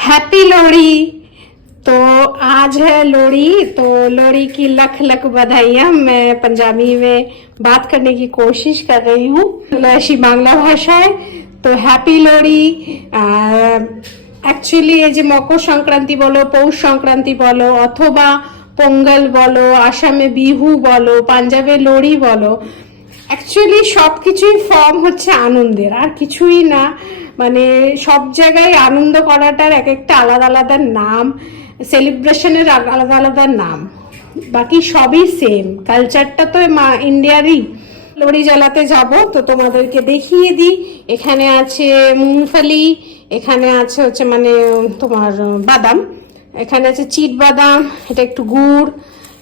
Happy Lohri. तो आज है लोहड़ी, तो लोहड़ी की लख लख बधाइयाँ। मैं पंजाबी में बात करने की कोशिश कर रही हूँ, ऐसी बांग्ला भाषा है। तो हैप्पी लोहड़ी। অ্যাকচুয়ালি এই যে মকর সংক্রান্তি বলো, পৌষ সংক্রান্তি বলো, অথবা পোঙ্গল বলো, আসামে বিহু বলো, পাঞ্জাবে লোহড়ি বলো, অ্যাকচুয়ালি সব কিছুই ফর্ম হচ্ছে আনন্দের, আর কিছুই না। মানে সব জায়গায় আনন্দ করাটার এক একটা আলাদা আলাদা নাম, সেলিব্রেশনের আলাদা আলাদা নাম, বাকি সবই সেম। কালচারটা তো ইন্ডিয়ারই। লোহড়ি জ্বালাতে যাব, তো তোমাদেরকে দেখিয়ে দিই। এখানে আছে মুংফলি, এখানে আছে হচ্ছে মানে তোমার বাদাম, এখানে আছে চিট বাদাম, এটা একটু গুড়,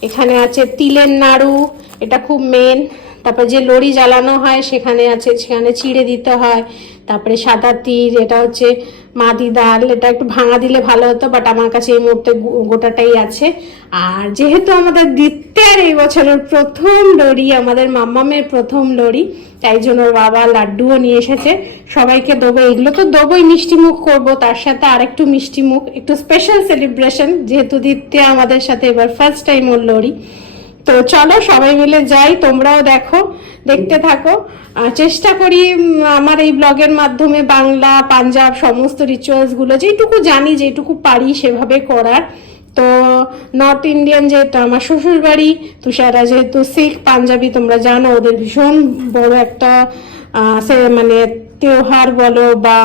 এখানে আছে তিলের নাড়ু, এটা খুব মেন। তারপর যে লোহড়ি জ্বালানো হয় সেখানে আছে, সেখানে চিড়ে দিতে হয়। তারপরে সাদা তিল, এটা হচ্ছে মাদি ডাল, এটা একটু ভাঙা দিলে ভালো হতো, বাট আমার কাছে এই মুহূর্তে গোটাটাই আছে। আর যেহেতু আমাদের দ্বিতীয়ার এই বছরের প্রথম লোহড়ি, আমাদের মাম্মামের প্রথম লোহড়ি, তাই জন্য ওর বাবা লাড্ডুও নিয়ে এসেছে, সবাইকে দেবো। এগুলো তো দেবোই, মিষ্টি মুখ করবো, তার সাথে আরেকটু মিষ্টি মুখ, একটু স্পেশাল সেলিব্রেশন, যেহেতু দ্বিতীয়া আমাদের সাথে এবার ফার্স্ট টাইম ওর লোহড়ি। তো চলো সবাই মিলে যাই, তোমরাও দেখো, দেখতে থাকো। চেষ্টা করি আমার এই ব্লগের মাধ্যমে বাংলা পাঞ্জাব সমস্ত রিচুয়ালস গুলো যেটুকু জানি, যেটুকু পারি সেভাবে করার। তো নর্থ ইন্ডিয়ান যেহেতু আমার শ্বশুর বাড়ি, তুষারা যেহেতু শিখ পাঞ্জাবি, তোমরা জানো ওদের ভীষণ বড় একটা মানে তেওহার বলো বা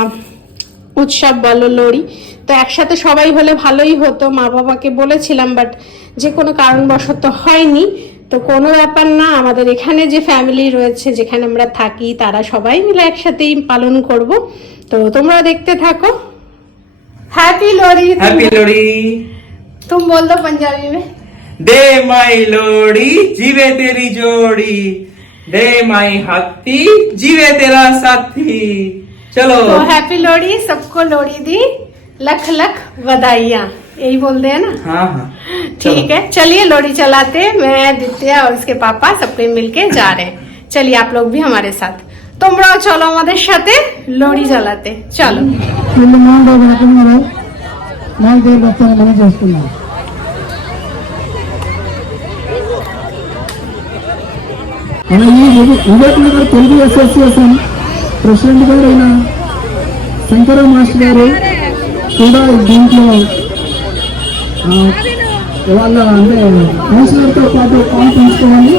উৎসব বলো লোহড়ি। তো একসাথে সবাই হলে ভালোই হতো, মা বাবাকে বলেছিলাম, বাট যে কোনো কারণবশত হয়নি। তো কোনো ব্যাপার না, আমাদের এখানে যে ফ্যামিলি রয়েছে, যেখানে আমরা থাকি, তারা সবাই মিলে একসাথেই পালন করব। তো তোমরা দেখতে থাকো। हैप्पी लोहड़ी। हैप्पी लोहड़ी। तुम बोल दो पंजाबी में। दे माई लोहड़ी जीवे तेरी जोड़ी, दे माई हाथी जीवे तेरा साथी। चलो तो हैप्पी लोहड़ी, सबको लोहड़ी दी लख लख बधाइयाँ, यही बोल दे ना। हाँ हाँ ठीक है, चलिए लोहड़ी चलाते। मैं दित्या और उसके पापा सबके मिलके जा रहे हैं। चलिए आप लोग भी हमारे साथ, তোমরাও চলো আমাদের সাথে লোহড়ি জ্বালাতে, চলো। తెలుగు అసోసియేషన్ ప్రెసిడెంట్ గారైన శంకర మాస్టర్ గారు కూడా దీంట్లో వాళ్ళ అంటే కౌన్సిలర్తో పాటు పంపించుకోవాలి.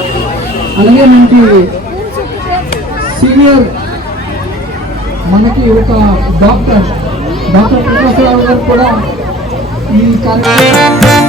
అలాగే మనకి సీనియర్ మనకి ఒక డాక్టర్ ప్రకాశ్ రావు గారు కూడా ఈ కార్యక్రమం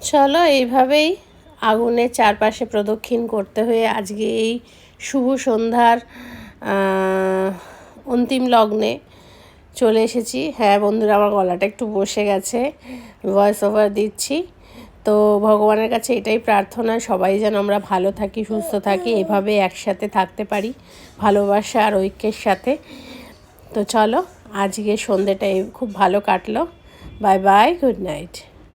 চলো এইভাবেই আগুনের চারপাশে প্রদক্ষিণ করতে হয়ে আজকে এই শুভ সন্ধ্যার অন্তিম লগ্নে চলে এসেছি। হ্যাঁ বন্ধুরা, আমার গলাটা একটু বসে গেছে, ভয়েস ওভার দিচ্ছি। তো ভগবানের কাছে এটাই প্রার্থনা, সবাই যেন আমরা ভালো থাকি, সুস্থ থাকি, এভাবে একসাথে থাকতে পারি ভালোবাসা আর ঐক্যের সাথে। তো চলো, আজকে সন্ধ্যেটা খুব ভালো কাটলো। Bye bye, good night.